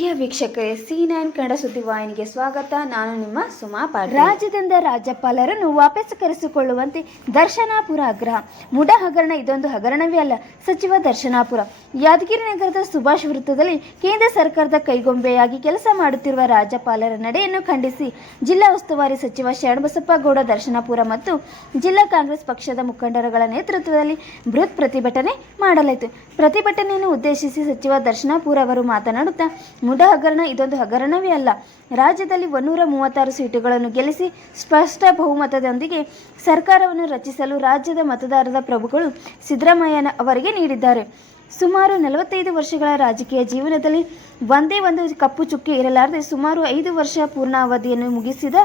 ಪ್ರಿಯ ವೀಕ್ಷಕರೇ C nine Kannada ಸುದ್ದಿವಾಹಿನಿಗೆ ಸ್ವಾಗತ. ನಾನು ನಿಮ್ಮ ಸುಮಾ ಪಾಟೀಲ್. ರಾಜ್ಯದಿಂದ ರಾಜ್ಯಪಾಲರನ್ನು ವಾಪಸ್ ಕರೆಸಿಕೊಳ್ಳುವಂತೆ ದರ್ಶನಾಪುರ ಆಗ್ರಹ. ಮುಡ ಹಗರಣ ಇದೊಂದು ಹಗರಣವೇ ಅಲ್ಲ, ಸಚಿವ ದರ್ಶನಾಪುರ. ಯಾದಗಿರಿ ನಗರದ ಸುಭಾಷ್ ವೃತ್ತದಲ್ಲಿ ಕೇಂದ್ರ ಸರ್ಕಾರದ ಕೈಗೊಂಬೆಯಾಗಿ ಕೆಲಸ ಮಾಡುತ್ತಿರುವ ರಾಜ್ಯಪಾಲರ ನಡೆಯನ್ನು ಖಂಡಿಸಿ, ಜಿಲ್ಲಾ ಉಸ್ತುವಾರಿ ಸಚಿವ ಶರಣಬಸಪ್ಪ ಗೌಡ ದರ್ಶನಾಪುರ ಮತ್ತು ಜಿಲ್ಲಾ ಕಾಂಗ್ರೆಸ್ ಪಕ್ಷದ ಮುಖಂಡರುಗಳ ನೇತೃತ್ವದಲ್ಲಿ ಬೃಹತ್ ಪ್ರತಿಭಟನೆ ಮಾಡಲಾಯಿತು. ಪ್ರತಿಭಟನೆಯನ್ನು ಉದ್ದೇಶಿಸಿ ಸಚಿವ ದರ್ಶನಾಪುರ ಅವರು ಮಾತನಾಡುತ್ತಾ ಮುಡ ಹಗರಣ ಇದೊಂದು ಹಗರಣವೇ ಅಲ್ಲ. ರಾಜ್ಯದಲ್ಲಿ ಒನ್ನೂರ ಮೂವತ್ತಾರು ಸೀಟುಗಳನ್ನು ಗೆಲ್ಲಿಸಿ ಸ್ಪಷ್ಟ ಬಹುಮತದೊಂದಿಗೆ ಸರ್ಕಾರವನ್ನು ರಚಿಸಲು ರಾಜ್ಯದ ಮತದಾರರ ಪ್ರಭುಗಳು ಸಿದ್ದರಾಮಯ್ಯನ ಅವರಿಗೆ ನೀಡಿದ್ದಾರೆ. ಸುಮಾರು ನಲವತ್ತೈದು ವರ್ಷಗಳ ರಾಜಕೀಯ ಜೀವನದಲ್ಲಿ ಒಂದೇ ಒಂದು ಕಪ್ಪು ಚುಕ್ಕೆ ಇರಲಾರದೆ ಸುಮಾರು ಐದು ವರ್ಷ ಪೂರ್ಣಾವಧಿಯನ್ನು ಮುಗಿಸಿದ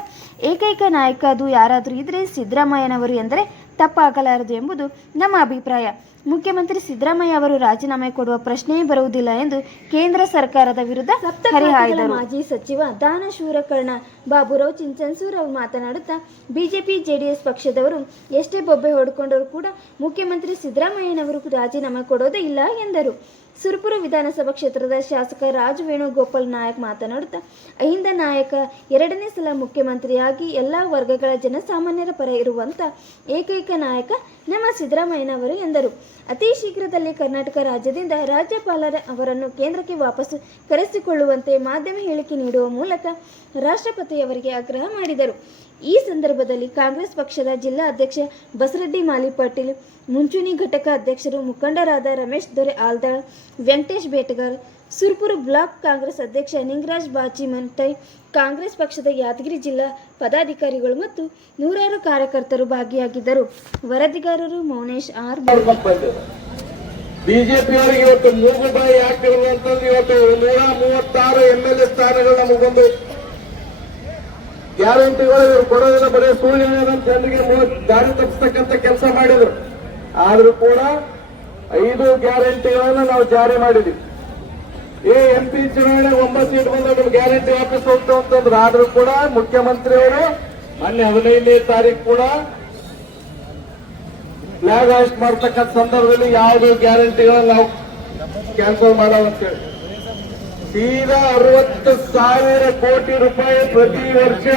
ಏಕೈಕ ನಾಯಕ ಅದು ಯಾರಾದರೂ ಇದ್ರೆ ಸಿದ್ದರಾಮಯ್ಯನವರು ಎಂದರೆ ತಪ್ಪಾಗಲಾರದು ಎಂಬುದು ನಮ್ಮ ಅಭಿಪ್ರಾಯ. ಮುಖ್ಯಮಂತ್ರಿ ಸಿದ್ದರಾಮಯ್ಯ ಅವರು ರಾಜೀನಾಮೆ ಕೊಡುವ ಪ್ರಶ್ನೆಯೇ ಬರುವುದಿಲ್ಲ ಎಂದು ಕೇಂದ್ರ ಸರ್ಕಾರದ ವಿರುದ್ಧ ಮಾಜಿ ಸಚಿವ ದಾನಶೂರ ಕರ್ಣ ಬಾಬುರಾವ್ ಚಿಂಚನ್ಸೂರ್ ಅವರು ಮಾತನಾಡುತ್ತಾ ಬಿಜೆಪಿ ಜೆಡಿಎಸ್ ಪಕ್ಷದವರು ಎಷ್ಟೇ ಬೊಬ್ಬೆ ಹೊಡ್ಕೊಂಡರೂ ಕೂಡ ಮುಖ್ಯಮಂತ್ರಿ ಸಿದ್ದರಾಮಯ್ಯನವರು ರಾಜೀನಾಮೆ ಕೊಡೋದೇ ಇಲ್ಲ ಎಂದರು. ಸುರಪುರ ವಿಧಾನಸಭಾ ಕ್ಷೇತ್ರದ ಶಾಸಕ ರಾಜ್ ವೇಣುಗೋಪಾಲ್ ನಾಯಕ್ ಮಾತನಾಡುತ್ತಾ ಅಹಿಂದ ನಾಯಕ ಎರಡನೇ ಸಲ ಮುಖ್ಯಮಂತ್ರಿಯಾಗಿ ಎಲ್ಲ ವರ್ಗಗಳ ಜನಸಾಮಾನ್ಯರ ಪರ ಇರುವಂತ ಏಕೈಕ ನಾಯಕ ನಮ್ಮ ಸಿದ್ದರಾಮಯ್ಯನವರು ಎಂದರು. ಅತಿ ಶೀಘ್ರದಲ್ಲಿ ಕರ್ನಾಟಕ ರಾಜ್ಯದಿಂದ ರಾಜ್ಯಪಾಲರ ಅವರನ್ನು ಕೇಂದ್ರಕ್ಕೆ ವಾಪಸ್ಸು ಕರೆಸಿಕೊಳ್ಳುವಂತೆ ಮಾಧ್ಯಮ ಹೇಳಿಕೆ ನೀಡುವ ಮೂಲಕ ರಾಷ್ಟ್ರಪತಿಯವರಿಗೆ ಆಗ್ರಹ ಮಾಡಿದರು. ಈ ಸಂದರ್ಭದಲ್ಲಿ ಕಾಂಗ್ರೆಸ್ ಪಕ್ಷದ ಜಿಲ್ಲಾ ಅಧ್ಯಕ್ಷ ಬಸರೆಡ್ಡಿ ಮಾಲಿ ಪಾಟೀಲ್, ಮುಂಚೂಣಿ ಘಟಕ ಅಧ್ಯಕ್ಷರು ಮುಖಂಡರಾದ ರಮೇಶ್ ದೊರೆ ಆಲ್ದಾಳ್, ವೆಂಕಟೇಶ್ ಬೇಟಗಾರ್ ಸುರ್ಪುರ ಬ್ಲಾಕ್ ಕಾಂಗ್ರೆಸ್ ಅಧ್ಯಕ್ಷ ನಿಂಗರಾಜ್ ಬಾಚಿ ಮಂಟೈ ಕಾಂಗ್ರೆಸ್ ಪಕ್ಷದ ಯಾದಗಿರಿ ಜಿಲ್ಲಾ ಪದಾಧಿಕಾರಿಗಳು ಮತ್ತು ನೂರಾರು ಕಾರ್ಯಕರ್ತರು ಭಾಗಿಯಾಗಿದ್ದರು. ವರದಿಗಾರರು ಮೌನೇಶ್ ಆರ್. ಬಿಜೆಪಿಯವರಿಗೆ ಇವತ್ತು ಮೂಗುಬಾಯಿ ಹಾಕಿರುವಂತದ್ದು ಇವತ್ತು ನೂರ ಮೂವತ್ತಾರು ಎಂ ಎಲ್ ಎ ಸ್ಥಾನಗಳು ನಮಗೊಂದು ಗ್ಯಾರಂಟಿಗಳು ಇವರು ಕೊಡೋದಿಲ್ಲ ಬರೀ ಸುಳ್ಳು ಜನರಿಗೆ ದಾರಿ ತಪ್ಪಿಸ್ತಕ್ಕಂಥ ಕೆಲಸ ಮಾಡಿದ್ರು. ಆದ್ರೂ ಕೂಡ ಐದು ಗ್ಯಾರಂಟಿಗಳನ್ನು ನಾವು ಜಾರಿ ಮಾಡಿದ್ವಿ. ಏ ಎಂ ಪಿ ಚುನಾವಣೆ ಒಂಬತ್ತು ಸೀಟ್ ಬಂದಾಗ ಗ್ಯಾರಂಟಿ ವಾಪಸ್ ಹೋಗ್ತಾ ಅಂತಂದ್ರೆ ಆದ್ರೂ ಕೂಡ ಮುಖ್ಯಮಂತ್ರಿಯವರು ಮೊನ್ನೆ ಹದಿನೈದನೇ ತಾರೀಕು ಕೂಡ ಫ್ಲಾಗ್ ಹಾಸ್ಟ್ ಮಾಡ್ತಕ್ಕಂಥ ಸಂದರ್ಭದಲ್ಲಿ ಯಾವುದು ಗ್ಯಾರಂಟಿಗಳನ್ನ ನಾವು ಕ್ಯಾನ್ಸಲ್ ಮಾಡವಂತೇಳಿ ಸೀದಾ ಅರವತ್ತು ಸಾವಿರ ಕೋಟಿ ರೂಪಾಯಿ ಪ್ರತಿ ವರ್ಷ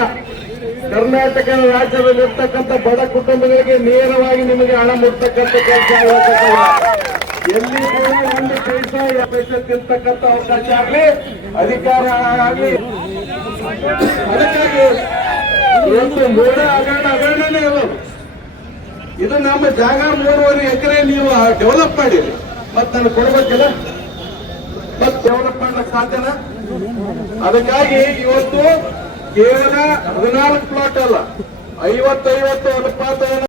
ಕರ್ನಾಟಕ ರಾಜ್ಯದಲ್ಲಿ ಇರ್ತಕ್ಕಂಥ ಬಡ ಕುಟುಂಬಗಳಿಗೆ ನೇರವಾಗಿ ನಿಮಗೆ ಹಣ ಮುಟ್ತಕ್ಕಂಥ ಕೆಲಸ ಎಲ್ಲಿ ಕೂಡ ಒಂದು ಪೈಸೆ ತಿಂತಕ್ಕಂಥ ಅವಕಾಶ ಆಗಲಿ, ಅಧಿಕಾರ ಆಗಲಿ. ಅದಕ್ಕಾಗಿ ಇವತ್ತು ಮೋಡ ಹಗರಣ ಹಗರಣನೇ ಇರೋದು ಇದು ನಮ್ಮ ಜಾಗ ಮೂರುವರೆ ಎಕರೆ ನೀವು ಡೆವಲಪ್ ಮಾಡಿರಿ. ಮತ್ ನನಗೆ ಕೊಡ್ಬೇಕಿಲ್ಲ? ಮತ್ ಡೆವಲಪ್ ಮಾಡ್ಲಿಕ್ಕೆ ಸಾಧ್ಯನ? ಅದಕ್ಕಾಗಿ ಇವತ್ತು ಕೇವಲ ಹದಿನಾಲ್ಕು ಪ್ಲಾಟ್ ಅಲ್ಲ, ಐವತ್ತೈವತ್ತು ಅನುಪಾತ